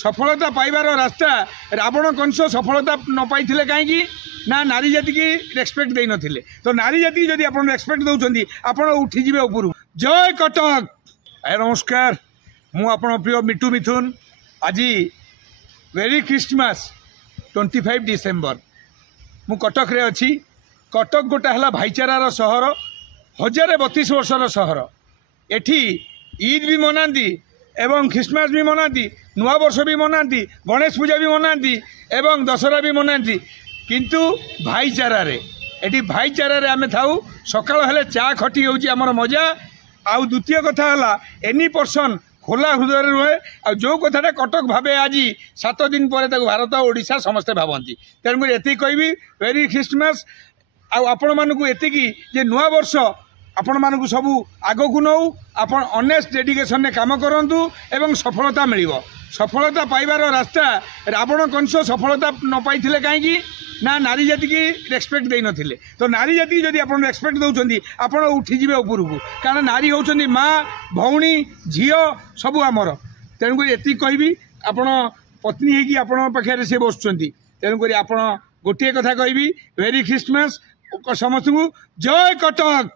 सफलता पाइबार रास्ता रावण कंस सफलता न पाई कहीं ना नारी जाति की रेस्पेक्ट दे नथिले। तो नारी जाति जदि आप रेस्पेक्ट दौरान आप उठीजे ऊपर। जय कटक। नमस्कार, मु आपण प्रिय मिठू मिथुन। आज वेरी क्रिसमस 25 डिसेम्बर मु कटक रे अच्छी। कटक गोटे है भाईचारार सहर, 1032 वर्षर सहर। एठी ईद भी मनाती एवं क्रिसमस भी मनाती, नुआ वर्ष भी मनाती, गणेश पूजा भी मनाती एवं दशहरा भी मनाती। किंतु भाईचारा रे एठी भाईचारा रे आमे थाउ। सकाळ हेले चा खटी होउची हमर मजा। आउ द्वितीय कथा हला एनी पर्सन खोला हृदय रुहे। आ जो कथाटा कटक भावे आज 7 दिन पर भारत ओडिशा समस्ते भावती। तेणुक एति कहबी वेरी क्रिसमस। आपण मानकु एतिकी जे नुआ वर्ष आपण मानकु सबू आगकू नौ। आपण ऑनेस्ट डेडिकेशन ने काम करंतु एवं सफलता मिलिबो। सफलता पाइबार रास्ता रावण कंस सफलता न पाई कहीं ना नारी जाति की रेस्पेक्ट दे नथिले। तो नारी जाति जदि आप रेस्पेक्ट दौरान आप उठीजे ऊपर को। कारण नारी होउछंदी माँ, भौणी, झीओ सबू आमर। तेणुक एति कहबी आपण पत्नी है कि आपण पाखे से बसुंट। तेणुक आप गोटे कथा कहबी वेरी क्रिसमस समस्त को। जय कटक।